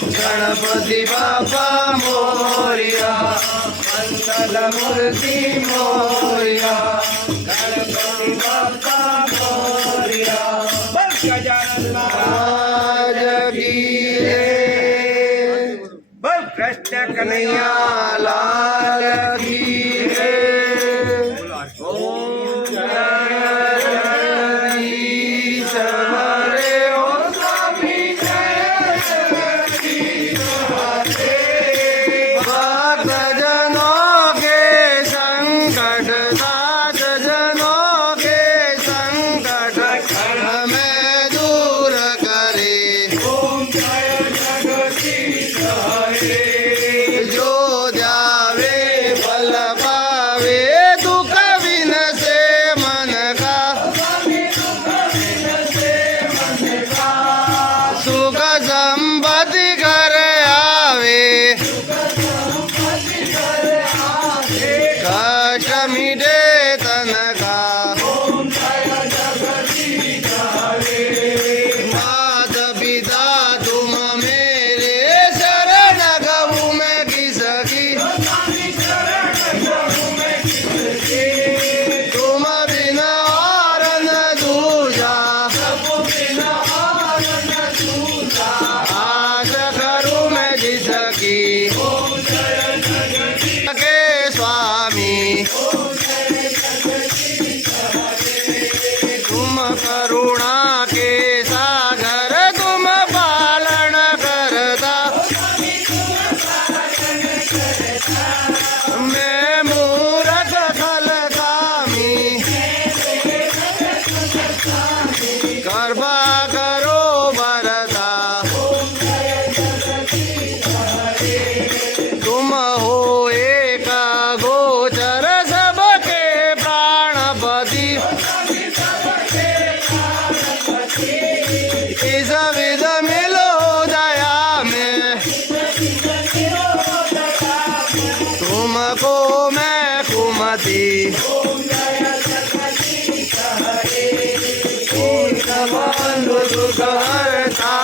गणपती बाप्पा मोरया, मंगल मूर्ती मोरया, गणपती बाप्पा मोरया, गजानन महाराज की जय, कृष्ण कन्हैया लाल की जय। ओम जगदीश हरे ओम स्वामी भक्तजनों के संकट दास जनों के संकट हमें दूर करे। ओम जय जगदीश हरे, जो ध्यावे फल पावे, दुख विनसे मन का, सुख संपत्ति घर आवे, कष्ट मिटे तन का। मात पिता तुम मेरे, शरण गहू मैं किसकी, तुम बिना और न दूजा, आस करूं मैं जिसकी। के स्वामी तुम करुणा के सागर, तुम पालन करता, मैं मूरख खलकामी, कृपा करो बरता। तुम हो एक गोचर सबके प्राणपति, इस विध मिलो दया में, तुमको मैं कुमति। ओम नमो दुख हरता